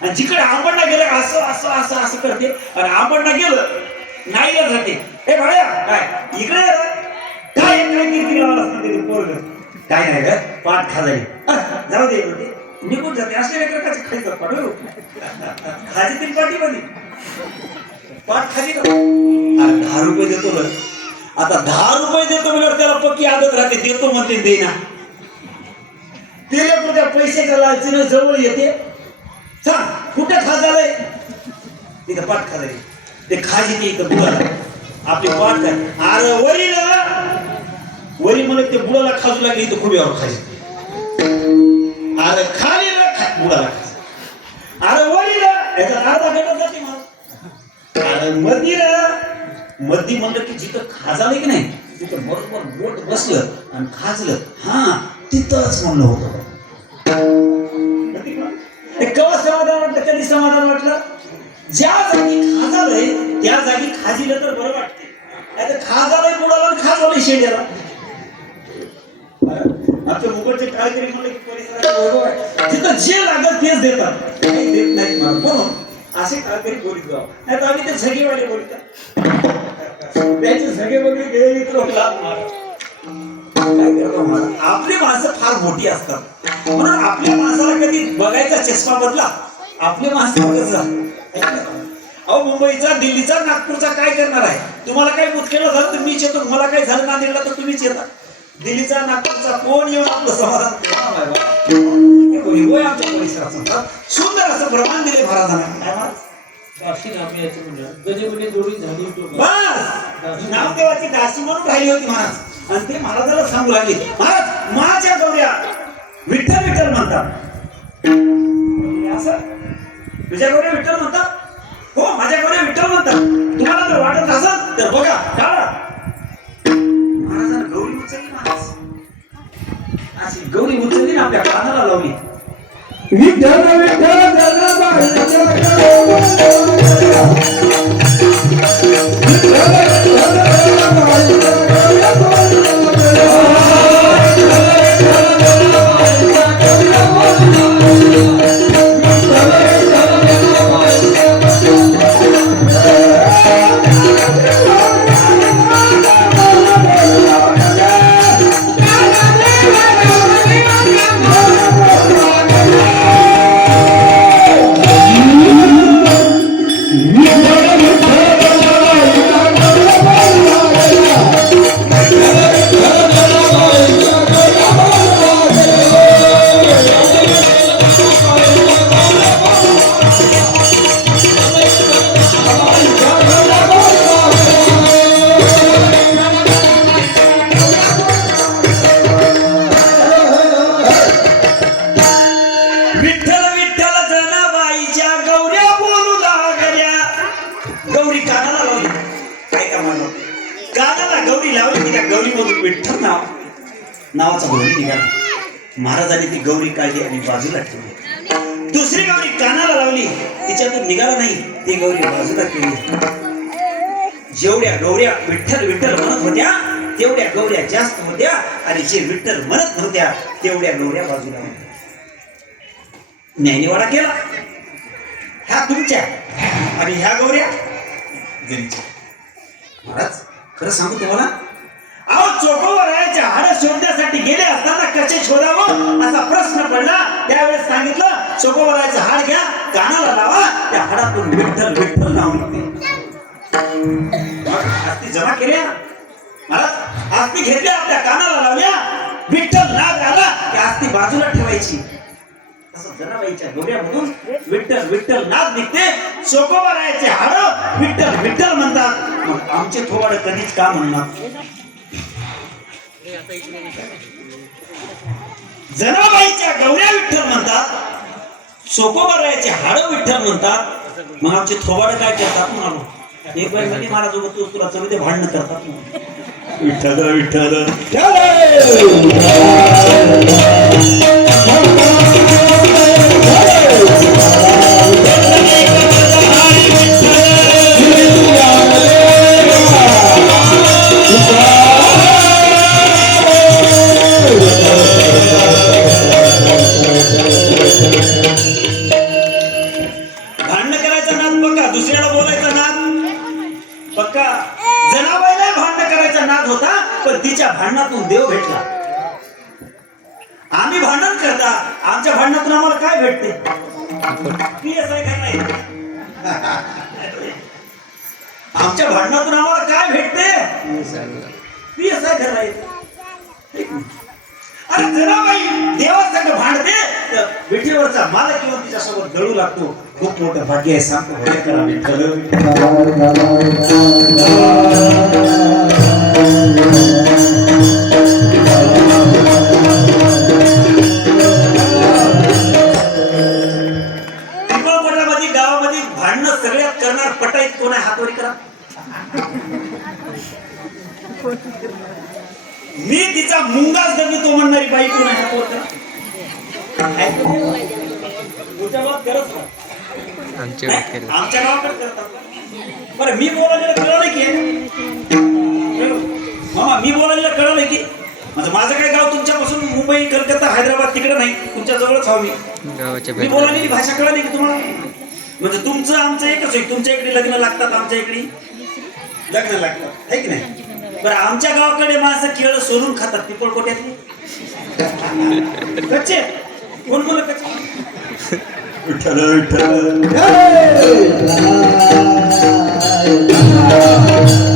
आणि जिकडे आंबडला गेलं असं असं असं असं करते. आणि आंबडला गेलं नाही गेलं जाते. हे भाड्या काय? इकडे काय नाही किरकिर लावायला असतं काय नाही ग पाठ खाजाली जाऊ दे म्हणते निघून जाते. असले लेकरकाचे खायचं पाठ हो. खाजी तरी पाठीमध्ये पाठ खाली का अरे दहा रुपये देतो ना. आता दहा रुपये देतो म्हणजे त्याला पक्की आदत राहते. देतो म्हणते देईना. ते लोक त्या पैशाच्या लालचीनं जवळ येते. सांग कुठे खाजालय? तिथं पाठ खाजाय ते खाजी ते इथं बुडाला. आपली पाठ काय अरे वरी वरी म्हणत ते बुडाला खाजू लागले इथं खुब्यावर खाजी. अरे खाली ना खा बुडाला खाजी. अरे वरीला याचा अर्धा भेटत जाते मला अरे मधी ना! मधी म्हणलं की जिथं खाजालं की नाही तिथं बरोबर बोट बसलं आणि खाजलं. हा तिथंच म्हणलं होतं. ज्या जागी खाजालंय त्या जागी खाजिलं तर बरं वाटते नाही तर खाजालंय बुडाला खाजालय खाजालंय शेंड्याला. आमच्या मुकडचे काहीतरी म्हणलं की परिसरात तिथं जे लागत तेच देतात. काही देत नाही म्हणून असे काहीतरी बोलित जाऊ नाही तर आम्ही ते सगळेवाले बोलतात त्यांचे सगळे वगैरे गेले तर आपली माणसं फार मोठी असतात. म्हणून आपल्या माणसाला कधी बघायचा चष्मा बदला? आपल्या माणसं कसं अहो मुंबईचा दिल्लीचा नागपूरचा काय करणार आहे? तुम्हाला काही मुतखेला झालं? तर मीच येतो. मला काही झालं नांदेडला तर तुम्हीच येता. दिल्लीचा नागपूरचा कोण येऊन आपलं समाधान आमच्या परिसराचं सुंदर असं प्रमाण दिले महाराजांना. काय बस. नामदेवाची दासी म्हणून राहिली होती महाराज. आणि ते महाराजाला सांगू लागले महाराज माझ्या गौऱ्या विठ्ठल विठ्ठल म्हणतात. असं तुझ्या गौऱ्या विठ्ठल म्हणतात. हो माझ्या गौऱ्या विठ्ठल म्हणतात. तुम्हाला जर वाटत असेल तर बघा टाळा. महाराजांना गौरी उचलली महाराज. अशी गौरी उचलली ना आपल्या कानाला लावली. विठ्ठल विठ्ठल विठ्ठल लावली गौरी मधून विठ्ठल नाव नावाचा गौरी निघाला. महाराजांनी ती गौरी काढली आणि बाजूला ठेवली. दुसरी गौरी कानाला लावली. तिच्यातून निघाला नाही. ती गौरी बाजूला ठेवली. जेवढ्या गौऱ्या विठ्ठल विठ्ठल म्हणत होत्या तेवढ्या गौऱ्या जास्त होत्या आणि जे विठ्ठल म्हणत नव्हत्या तेवढ्या गौऱ्या बाजूला होत्या. ज्ञानीवाडा केला. ह्या तुमच्या आणि ह्या गौऱ्या. महाराज खरं सांगू तुम्हाला अहो चोकोवराच्या हाड शोधण्यासाठी गेले असताना कसे शोधावं असा प्रश्न पडला. त्यावेळेस सांगितलं चोकोवराचं हाड घ्या कानाला लावा त्या हाडातून विठ्ठल विठ्ठल नाव निघते आस्ती जमा केल्या. महाराज आस्ती घेतल्या आपल्या कानाला लावल्या. विठ्ठल नाग आला की आस्ती बाजूला ठेवायची. जनाबाईच्या विठ्ठल विठ्ठल नाद निघते. चोकोबारायचे हाड विठ्ठल विठ्ठल म्हणतात. मग आमचे थोबाड कधीच का म्हणणार? जनाबाईच्या गौऱ्या विठ्ठल म्हणतात सोकोबारायचे हाड विठ्ठल म्हणतात. मग आमचे थोबाड काय करतात म्हणालो एक बाई म्हणजे महाराज तू तुला चलू दे भांडणं करतात म्हणून. विठ्ठल! विठ्ठल भांडणातून देव भेटला. आम्ही भांडण करता आमच्या भांडणातून आम्हाला काय भेटते? PSI काय नाही. आमच्या भांडणातून आम्हाला काय भेटते? पीएसआय घरला येते अरे जनाबाई देवासंग भांडते तर विठीवरचा मालक किंवा तिच्यासोबत दळू लागतो. खूप मोठं भाग्य आहे सांगतो हे पिंपळपटामध्ये गावामध्ये भांडणं सगळ्यात करणार पटाईत कोण आहे? हातवरी करा. मी तिचा मुंगाच दगतो म्हणणारी बाई कोण आहे? हातवर करा? आमच्या गावाकडे करतात. बरं मी बोलायला कळलं की? मामा मी बोलायला कळलं की? म्हणजे माझं काय गाव तुमच्यापासून मुंबई कलकत्ता हैदराबाद तिकडे नाही. तुमच्या जवळच हवं मी. मी बोलायली भाषा कळाली की तुम्हाला? म्हणजे तुमचं आमचं एकच आहे. तुमच्या इकडे लग्न लागतात आमच्या इकडे? लग्न लागतात. है की नाही? बरं आमच्या गावाकडे माणसं केळ सोलून खातात. पिपळकोट्यातली कच्चे? कोण बोल कच्चे? विठ्ठल विठ्ठल. जय!